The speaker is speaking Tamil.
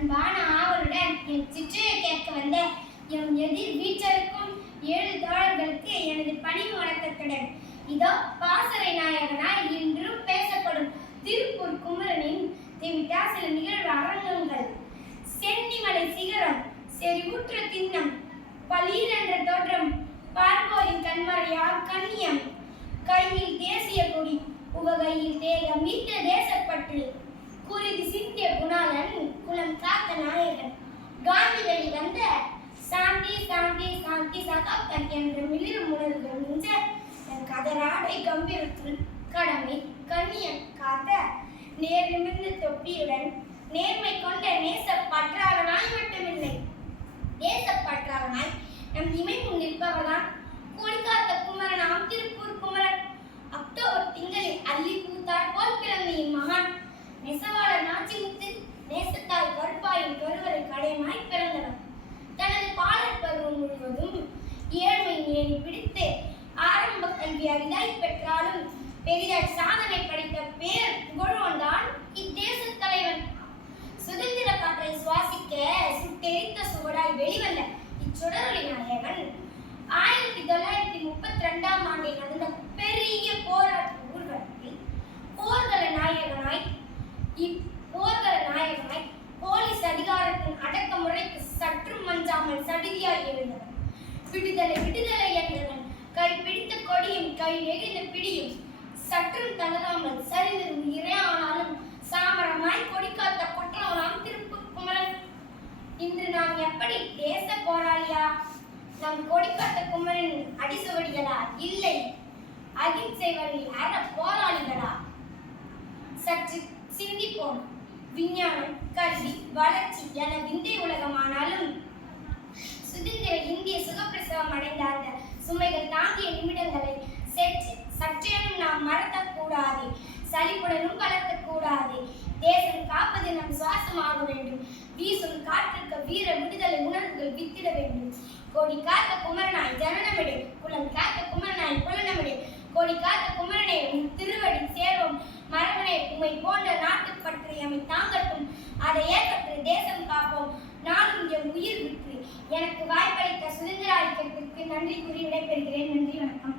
அன்பான ஆவலுடன் என் சிற்றையை கேட்க வந்த எம் எதிர் வீச்சருக்கும் 7 தோழர்களுக்கு எனது பணிவு வணக்கத்துடன் இதோ பாசறை நாயகனாய் இன்றும் பேசப்படும் திருப்பூர் குமரனின் தேவிட்டா சில நிகழ்வு அரங்கங்கள். சென்னிமலை சிகரம், செறிவுற்ற திண்ணம், பளீர் என்ற தோற்றம், பார்ப்போரின் கண்மறையார் கண்ணியம், கையில் தேசிய கொடி, உவகையில் தேகம் மீட்ட தேசப்பற்று, குருதி சிந்திய குணாளன், குலம் காத்த நாயகன், காந்தி வெளி வந்த சாந்தி சாந்தி சாந்தி சகாப்தன் என்ற மிளிரும் உணர்வுகள் மிஞ்ச கதராடை கம்பீரத்தில் கடமை கண்ணியம் காத்த நேர் நிமிர்ந்த தொப்பியுடன் நேர்மை கொண்ட நேசப்பற்றாளனாய் மட்டுமில்லை தேசப்பற்றாளனாய் நம் இமை முன் நிற்பவர்தான் கொடிகாத்த குமரனாம் திருப்பூர் குமரன். அக்டோபர் திங்களில் அள்ளி பூத்தார் போல் பிறந்த இம்மகான் நெசவாளர் நாச்சிமுத்து நேசத்தாய் கருப்பாயின் கருவறை கடையமாய் பிறந்தவர். தனது பாலர் பருவம் முழுவதும் ஏழ்மை நேரி பிடித்து ஆரம்ப கல்வி அரிதாய் பெற்றாலும் பெரிதாய் சாதனை படைத்த பேர் புகழோன்தான் இத்தேச தலைவன். சுதந்திர காற்றை சுவாசிக்க சுட்டெரித்த சுவடாய் வெளிவந்த இச்சுடரொளி நாயகன் 1932ஆம் ஆண்டில் நடந்த பெரிய போராட்ட ஊர்வலத்தில் போர்க்கள நாயகனாய் போலீஸ் அதிகாரத்தின் அடக்குமுறைக்கு சற்றும் மஞ்சாமல் சடிதியாய் எழுந்தவர். விடுதலை விடுதலை என்றவன் கை பிடித்த கொடியும் கை நெகிழ்ந்த பிடியும் சற்றும் தளராமல் சரிந்திரும் இறையானாலும் சாமரமாய் கொடிக்காத்த கொற்றவனாம் திருப்பூர் குமரன். இன்று நாம் எப்படி தேச போராளியா? நம் கொடிக்காத்த குமரன் அடிசுவடிகளா? இல்லை, அகிம்சை வழியில் அற போராளிகளா? சற்று சிந்திப்போம். விஞ்ஞானம், கல்வி, வளர்ச்சி என விந்தை உலகமானாலும் சுதந்திர இந்திய சுகப்பிரசவம் அடைந்த அந்த சுமைகள் தாங்கிய நிமிடங்களை சற்றேனும் நாம் மறக்கக்கூடாது, சலிப்புடனும் வளர்க்கக்கூடாது. தேசம் காப்பது நம் சுவாசமாக வேண்டும். வீசும் காற்றுக்கு வீர விடுதலை உணர்வுகள் வித்திட வேண்டும். கொடி காத்த குமரனாய் ஜனனமிடு, குலம் காத்த குமரனாய் புலனமிடு. கொடி காத்த குமரனே, உன் திருவடி சேர்வோம் மரபனே, உம்மை போன்ற நாட்டுப்பற்று எம்மை தாங்கட்டும். அதை ஏற்பற்று தேசம் காப்போம், நானும் என் உயிர் விற்று. எனக்கு வாய்ப்பளித்த சுதந்திர ஐக்கியத்திற்கு நன்றி கூறி விடைபெறுகிறேன். நன்றி, வணக்கம்.